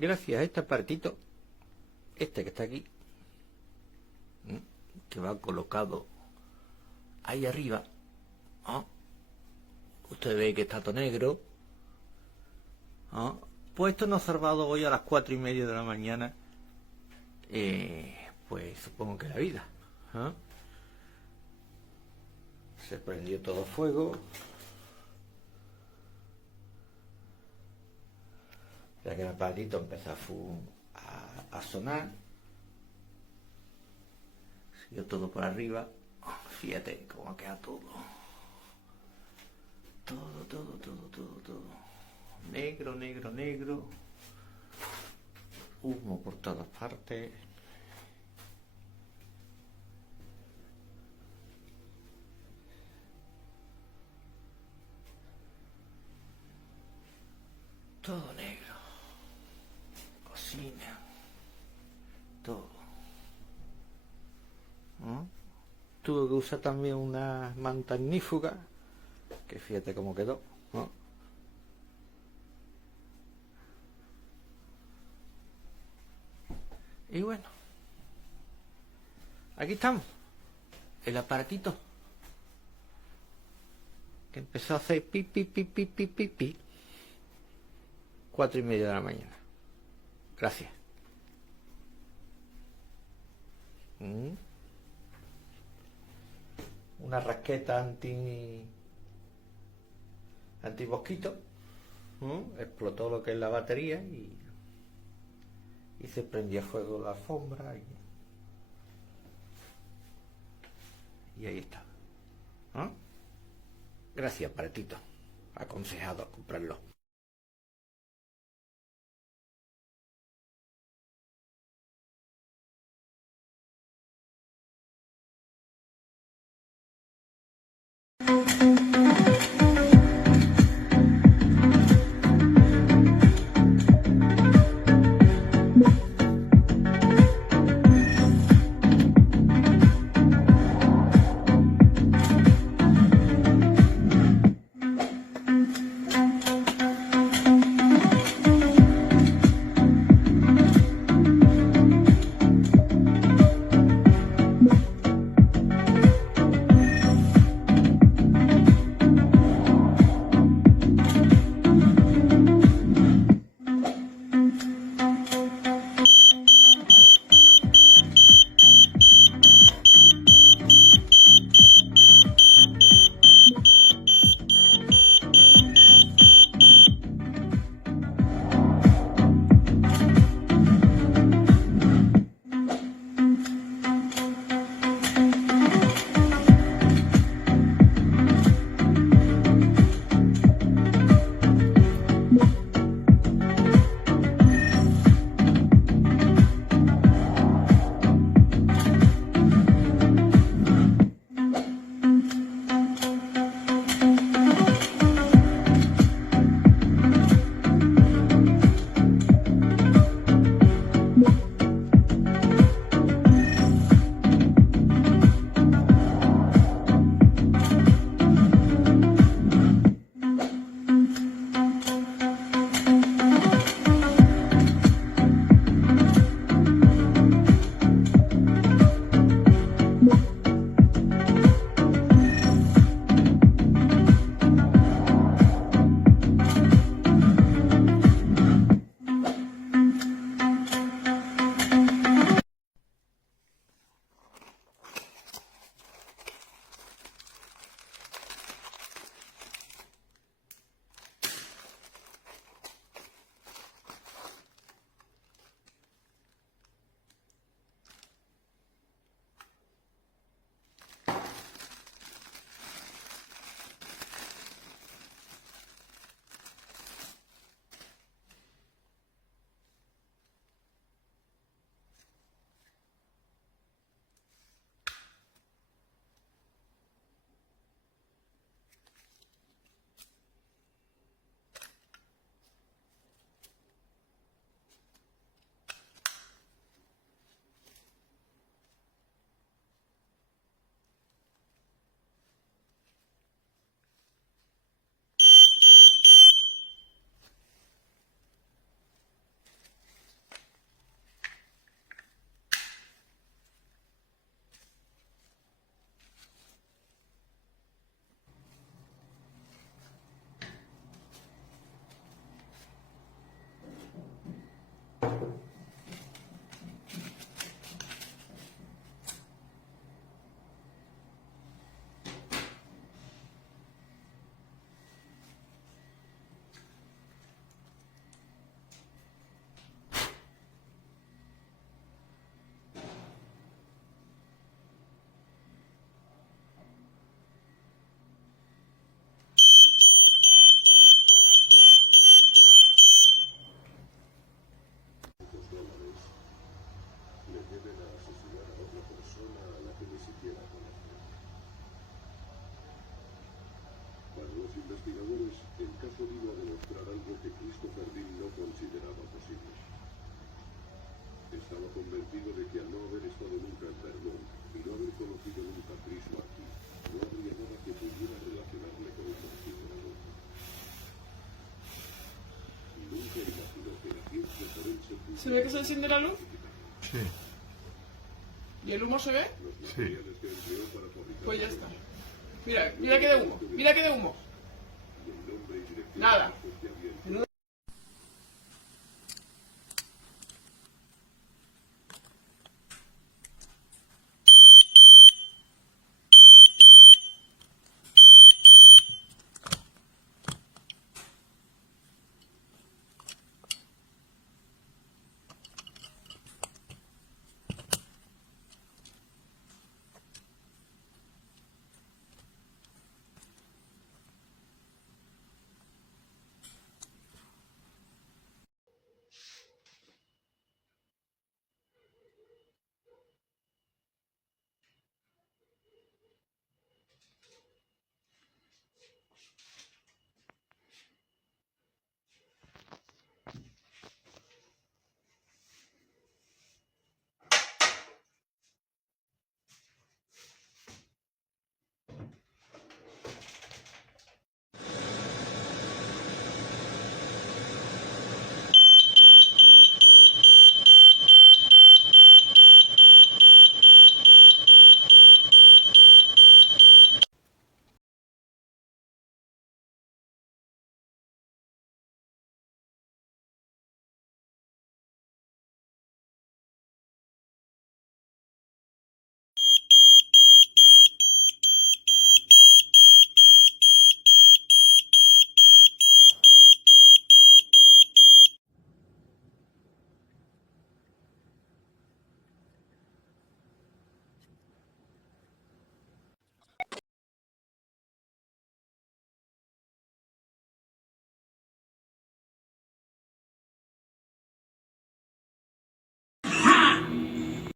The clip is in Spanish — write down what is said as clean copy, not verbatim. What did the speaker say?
gracias a este aparatito, este que está aquí, que va colocado ahí arriba, usted ve que está todo negro, pues esto nos ha salvado hoy a las 4:30 de la mañana, pues supongo que la vida. Se prendió todo fuego. Ya que el aparatito empezó a sonar, siguió todo por arriba. Fíjate cómo queda todo. Todo. Negro, negro, negro. Humo por todas partes. Todo negro. Cocina. Todo. Tuve que usar también una manta ignífuga, que fíjate cómo quedó. Y bueno, aquí estamos, el aparatito que empezó a hacer pi, 4:30 de la mañana. Gracias. Una rasqueta anti-mosquito. Explotó lo que es la batería y se prendió fuego la alfombra y ahí está. Gracias, aparatito. Aconsejado a comprarlo. Los investigadores, el caso vino a demostrar algo que Christopher Dean no consideraba posible. Estaba convencido de que al no haber estado nunca en Vermont y no haber conocido nunca a Chris Martin, no habría nada que pudiera relacionarle con el considerador. Y nunca imaginó que la ciencia forense ¿Se ve que se enciende la luz? Sí, ¿Y el humo se ve? los sí. materiales que empleó para fabricar Pues ya está. Mira, mira que de humo. Mira que de humo. y el nombre y dirección Nada. asociados